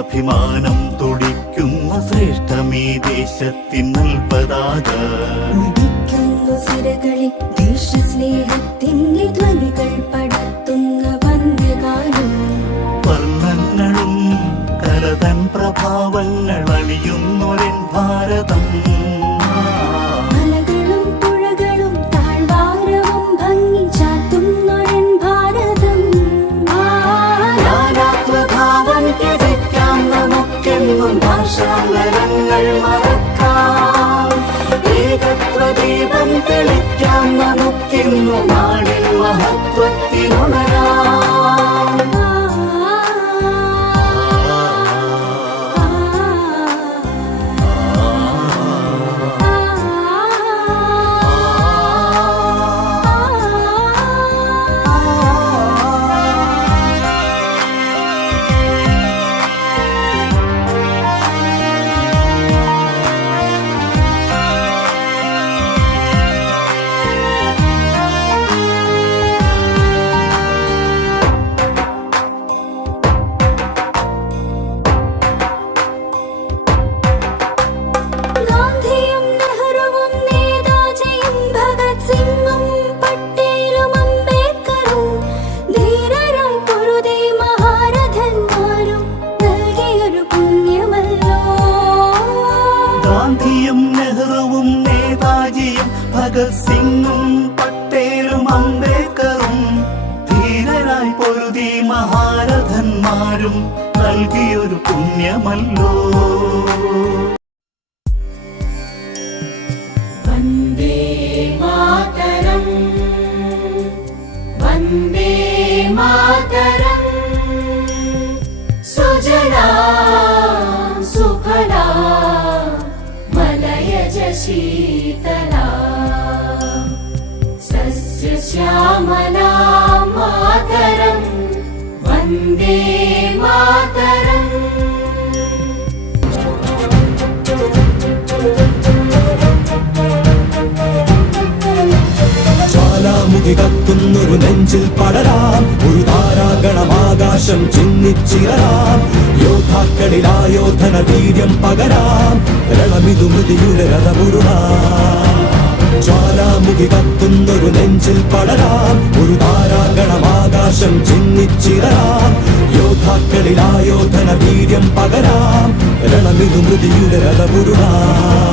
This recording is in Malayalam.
അഭിമാനം തുടിക്കുന്ന ശ്രേഷ്ഠമീ ദേശത്തിൻ നൽപതാക ധ്വനികൾ ദീപം തെളിക്കാം നമുക്കിന്നു നാടിൽ മഹത്വത്തിനുണരാം. നെഹ്റുവും നേതാജിയും ഭഗത് സിംഗും പട്ടേലും അംബേദ്കറും ധീരരായി പൊരുതി മഹാരഥന്മാരും നൽകിയൊരു പുണ്യമല്ലോ. വന്ദേ മാതരം വന്ദേ see. ജ്വാലാമുഖി കത്തുന്നൊരു നെഞ്ചിൽ പടരാം. ഒരു താരാഗണമാകാശം ചിന്നിച്ചിറാം യോദ്ധാക്കളിൽ ആയോധന വീര്യം പകരാം. രണമിതു മൃതിയുടെ രഥമുരുളാം ജ്വാലാമുഖി കത്തുന്നൊരു നെഞ്ചിൽ പടരാം. ഒരു താരാഗണമാകാശം ചിന്നിച്ചിറാം യോദ്ധാക്കളിൽ ആയോധന വീര്യം പകരാം. രണമിതു മൃതിയുടെ രഥമുരുളാം